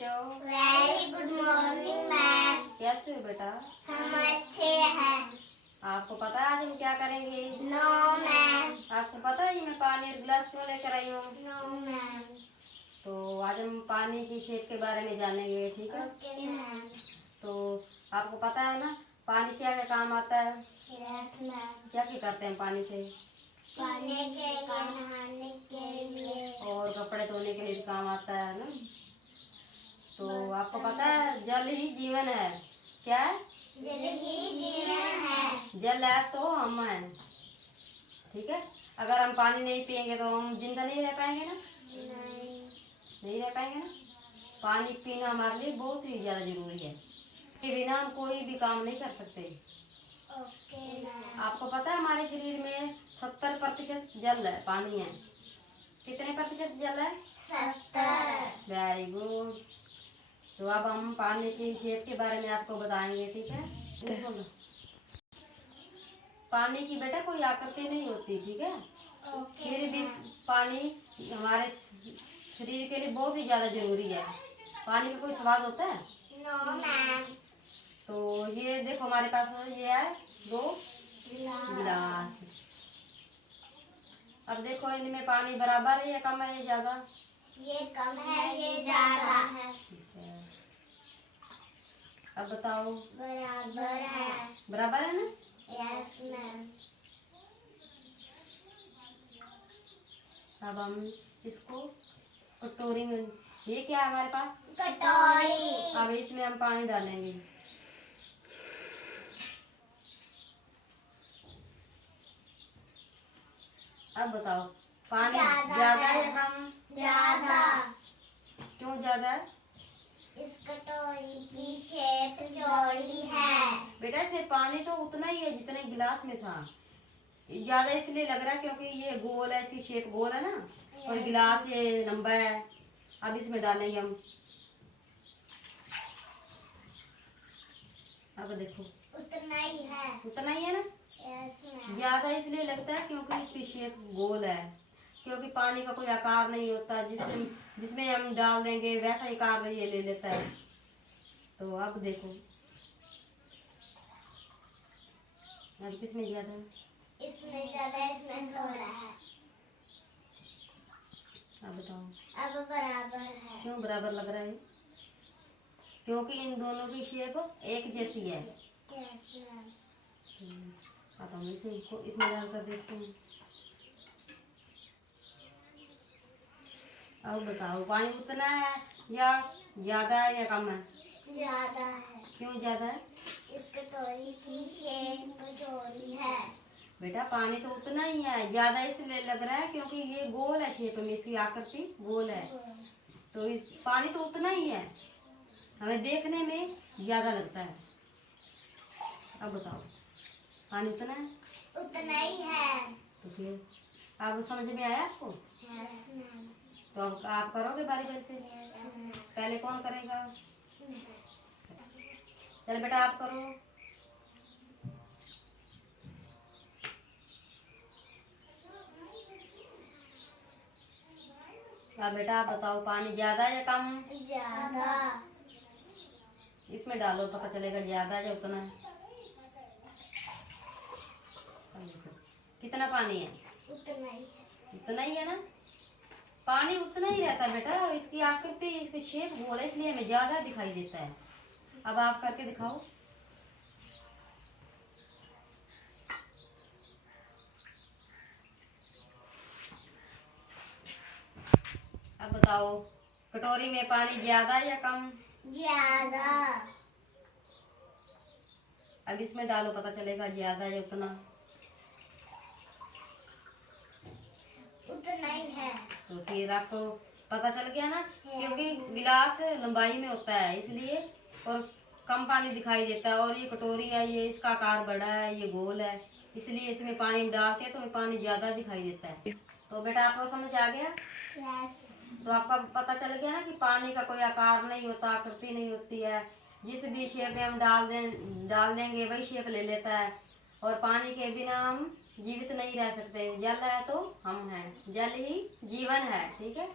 बच्चों। Very good morning ma'am. कैसे हो बेटा? हम अच्छे हैं। आपको पता है आज हम क्या करेंगे? No ma'am. आपको पता है मैं पानी और गिलास क्यों लेकर आई हूँ? No ma'am. तो आज हम पानी की शेप के बारे में जानेंगे, ठीक है? Okay ma'am. तो आपको पता है ना पानी क्या क्या काम आता है? Yes ma'am. क्या क्या करते हैं पानी से? पीने के लिए, नहाने के लिए और कपड़े धोने के लिए भी काम आता है ना। तो आपको पता है जल ही जीवन है। क्या है? जल ही जीवन है। जल है तो हम हैं, ठीक है? अगर हम पानी नहीं पियेंगे तो हम जिंदा नहीं रह पाएंगे ना। नहीं रह पाएंगे ना। पानी पीना हमारे लिए बहुत ही ज्यादा जरूरी है। इसके बिना हम कोई भी काम नहीं कर सकते। Okay ma'am. आपको पता है हमारे शरीर में 70% जल है, पानी है। कितने प्रतिशत जल है? 70। Very good. तो अब हम पानी की शेप के बारे में आपको बताएंगे, ठीक है? बोलो। पानी की बेटा कोई आकृति नहीं होती, ठीक है? ओके फिर भी मैम। पानी हमारे शरीर के लिए बहुत ही ज्यादा जरूरी है। पानी का कोई स्वाद होता है? No ma'am. तो ये देखो हमारे पास ये है 2 गिलास। अब देखो इनमें पानी बराबर है या कम है या ज्यादा? ये कम है, ये ज्यादा है। ठीक है। अब बताओ। बराबर है। बराबर है ना? Yes ma'am. अब हम इसको कटोरी में, ये क्या है हमारे पास? कटोरी। अब इसमें हम पानी डालेंगे। अब बताओ पानी ज्यादा है या कम? ज्यादा। क्यों ज्यादा है? इस कटोरी की शेप चौड़ी है। बेटा इसमें पानी तो उतना ही है जितने गिलास में था। ज्यादा इसलिए लग रहा है क्योंकि ये गोल है, इसकी शेप गोल है ना, और गिलास ये लंबा है। अब इसमें डालेंगे हम। अब देखो उतना ही है। उतना ही है ना। Yes ma'am. ज्यादा इसलिए लगता है क्योंकि इसकी शेप गोल है। क्योंकि पानी का कोई आकार नहीं होता जिसमें हम डाल देंगे वैसा ही आकार ये ले लेता है। तो अब देखो अब किसमें ज्यादा है? इसमें ज्यादा, इसमें थोड़ा है। अब बताओ। अब बराबर है। क्यों बराबर लग रहा है? क्योंकि इन दोनों की शेप एक जैसी है। Yes ma'am. अब हम इसमें डाल कर देखते हैं। अब बताओ पानी उतना है या ज्यादा है या कम है? ज्यादा है। क्यों ज्यादा है? इस कटोरी की शेप चौड़ी है। बेटा पानी तो उतना ही है, ज्यादा इसलिए लग रहा है क्योंकि ये गोल है, शेप में इसकी आकृति गोल है। तो इस पानी तो उतना ही है, हमें देखने में ज्यादा लगता है। अब बताओ पानी उतना है? उतना ही है। तो फिर अब समझ में आया आपको? Yes ma'am. तो अब आप करोगे बारी बारी से? पहले कौन करेगा? चल बेटा आप करो। अब बेटा आप बताओ पानी ज्यादा है या कम? ज्यादा। इसमें डालो पता चलेगा ज्यादा है या उतना है। कितना पानी है? उतना ही है। उतना ही है ना। पानी उतना ही रहता है बेटा, इसकी आकृति इसकी शेप गोल है इसलिए हमें ज्यादा दिखाई देता है। अब आप करके दिखाओ। अब बताओ कटोरी में पानी ज्यादा या कम? ज्यादा। अब इसमें डालो पता चलेगा ज्यादा या उतना। उतना ही है। तो फिर आपको पता चल गया ना, क्योंकि गिलास लंबाई में होता है इसलिए और कम पानी दिखाई देता है, और ये कटोरी है ये इसका आकार बड़ा है, ये गोल है, इसलिए इसमें पानी डालते हैं तो हमें पानी ज्यादा दिखाई देता है। तो बेटा आपको समझ आ गया? यस। तो आपका पता चल गया ना कि पानी का कोई आकार नहीं होता, आकृति नहीं होती है, जिस भी शेप में हम डाल देंगे वही शेप ले लेता है। और पानी के बिना हम जीवित नहीं रह सकते। जल है तो हम हैं, जल ही जीवन है, ठीक है?